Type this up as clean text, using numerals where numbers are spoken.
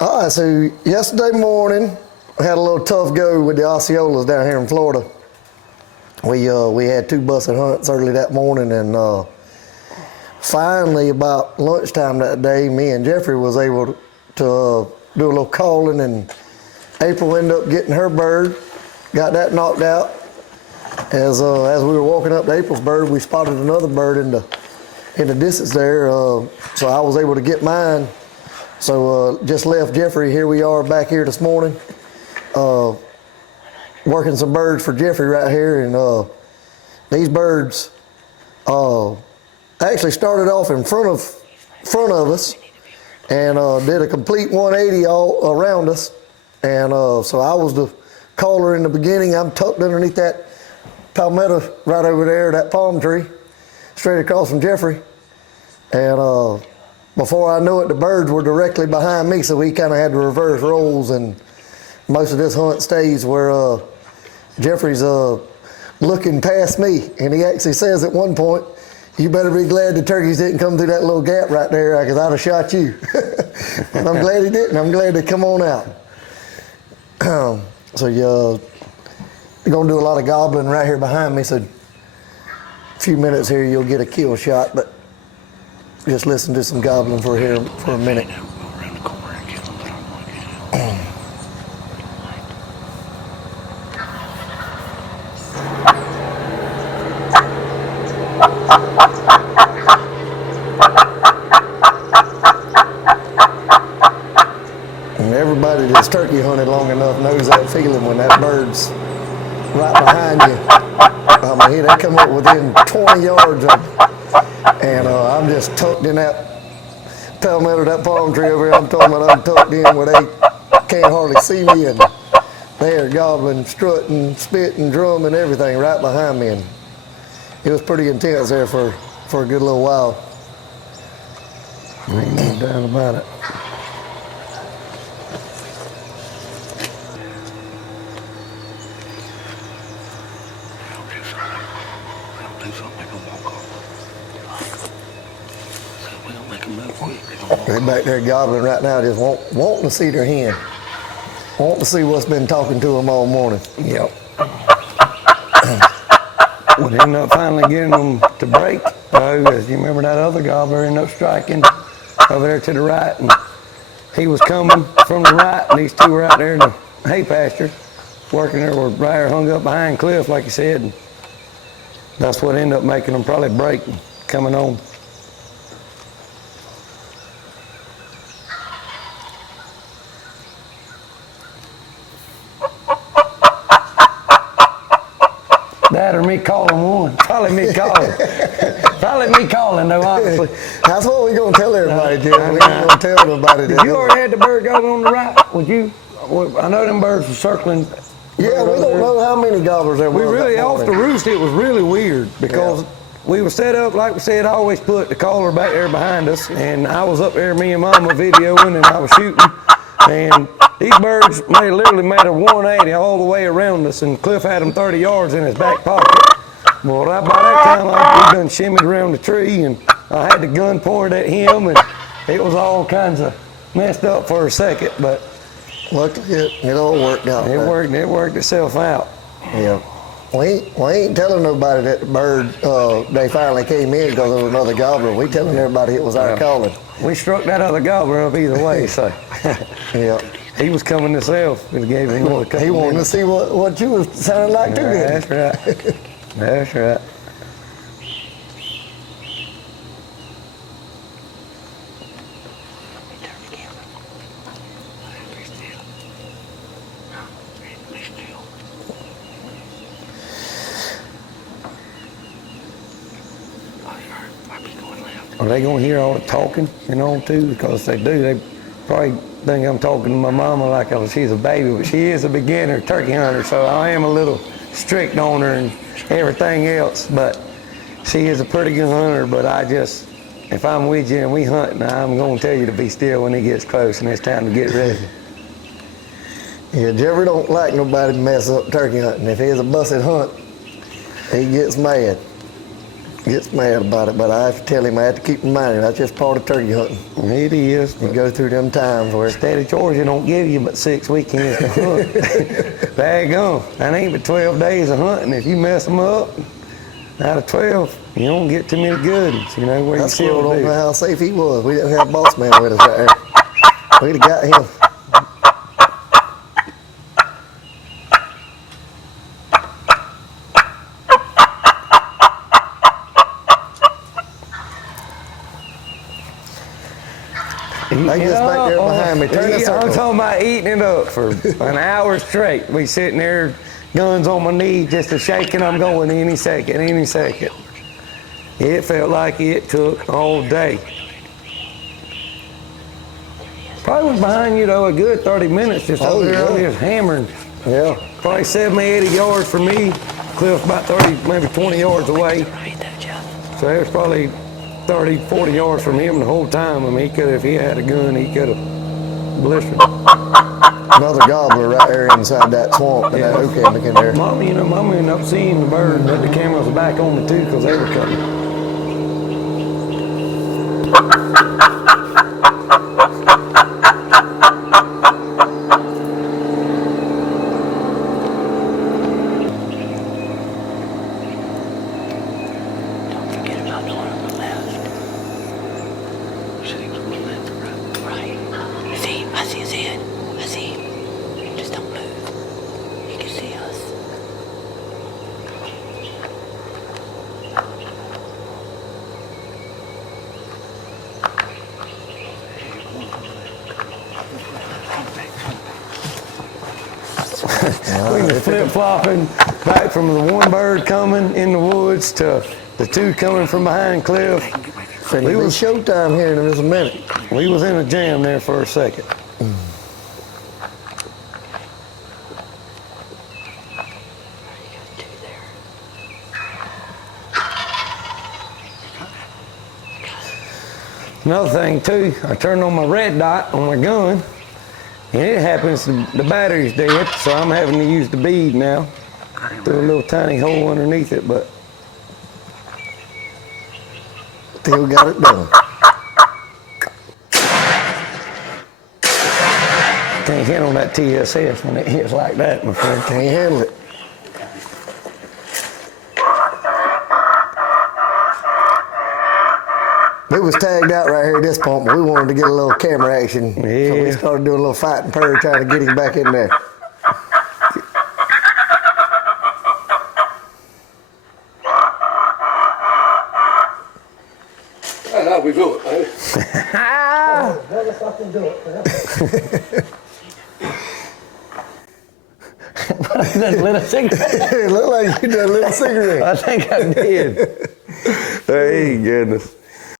All right, so yesterday morning, we had a little tough go with the Osceolas down here in Florida. We had two busted hunts early that morning, and finally about lunchtime that day, me and Jeffrey was able to do a little calling, and April ended up getting her bird, got that knocked out. As we were walking up to April's bird, we spotted another bird in the distance there, so I was able to get mine. So just left Jeffrey. Here we are back here this morning, working some birds for Jeffrey right here. And these birds actually started off in front of us and did a complete 180 all around us. And so I was the caller in the beginning. I'm tucked underneath that palmetto right over there, that palm tree, straight across from Jeffrey. And before I knew it, the birds were directly behind me, so we kind of had to reverse roles, and most of this hunt stays where Jeffrey's looking past me, and he actually says at one point, "You better be glad the turkeys didn't come through that little gap right there, because I'd have shot you." And I'm glad he didn't. I'm glad they come on out. So you're gonna do a lot of gobbling right here behind me, so a few minutes here you'll get a kill shot, but just listen to some gobbling for a minute. And everybody that's turkey hunted long enough knows that feeling when that bird's right behind you. I mean, they come up within 20 yards of you. And I'm just tucked in that palmetto, that palm tree over here. I'm talking about I'm tucked in where they can't hardly see me, and they're gobbling, strutting, spitting, drumming, everything right behind me. And it was pretty intense there for a good little while. Ain't no doubt about it. They're back there gobbling right now, just wanting to see their hen. Wanting to see what's been talking to them all morning. Yep. We ended up finally getting them to break. As you remember, that other gobbler ended up striking over there to the right, and he was coming from the right, and these two were out there in the hay pasture working there, were right there hung up behind Cliff, like you said, and that's what ended up making them probably break and coming on. That or me calling one. Probably me calling. Probably me calling, though, honestly. That's what we're going to tell everybody, Jim. We ain't going to tell nobody that. You already had the bird gobbling on the right. Would you? I know them birds were circling. Yeah, we don't know how many gobblers there were. We really, off the roost, it was really weird because we were set up, like we said, I always put the caller back there behind us, and I was up there, me and Mama videoing, and I was shooting, and these birds literally made a 180 all the way around us, and Cliff had them 30 yards in his back pocket. Well, right by that time, we done shimmied around the tree, and I had the gun pointed at him, and it was all kinds of messed up for a second, but luckily it all worked out. It worked itself out. Yeah. We ain't telling nobody that the bird, they finally came in because there was another gobbler. We telling everybody it was our calling. We struck that other gobbler up either way, so. Yeah. He was coming himself. We gave him another couple. He wanted to see what you was sounding like too. That's right. That's right. Are they going to hear all the talking, too? Because if they do, they probably think I'm talking to my mama like she's a baby, but she is a beginner turkey hunter, so I am a little strict on her and everything else, but she is a pretty good hunter. But if I'm with you and we hunting, I'm going to tell you to be still when he gets close and it's time to get ready. Yeah, Jeffrey don't like nobody to mess up turkey hunting. If he's a busted hunt, he gets mad. gets mad about it, but I have to tell him I have to keep in mind that's just part of turkey hunting. It is. You go through them times where State of Georgia don't give you but 6 weekends to hunt. Daggone, that ain't but 12 days of hunting. If you mess them up, out of 12, you don't get too many good ones, you know, where that you squirrel still don't know do. how safe he was. We didn't have boss man with us right there. We'd have got him. They just back there behind me. Turn the I'm circle. talking about eating it up for an hour straight. We sitting there, guns on my knee, just a shaking. I'm going any second, any second. It felt like it took all day. Probably was behind you though a good 30 minutes just over there, yeah. just hammering. Yeah. Probably 70, 80 yards for me. Cliff about 30, maybe 20 yards away. So it was probably 30, 40 yards from him the whole time. I mean, he could, if he had a gun, he could have blistered. Another gobbler right there inside that swamp and that oak hammock in there. Mama, you know, Mama ended up seeing the bird, but the camera was back on me too because they were coming. Don't forget about the one on the left. Said he was on the left or right? Right. See, I see his head. I see him. Just don't move. He can see us. We were flip-flopping back from the one bird coming in the woods to the two coming from behind Cliff. It was showtime here in just a minute. We was in a jam there for a second. Another thing too, I turned on my red dot on my gun, and it happens the battery's dead, so I'm having to use the bead now. Through a little tiny hole underneath it, but Still got it done. can't hit on that TSS when it hits like that, my friend. Can't handle it. We was tagged out right here at this point, but we wanted to get a little camera action. So we Yeah. started doing a little fighting purr trying to get him back in there. That's how we do it, man. Never fucking do it, man. Lit a cigarette. It looked like you done a little cigarette. I think I did. Hey, goodness.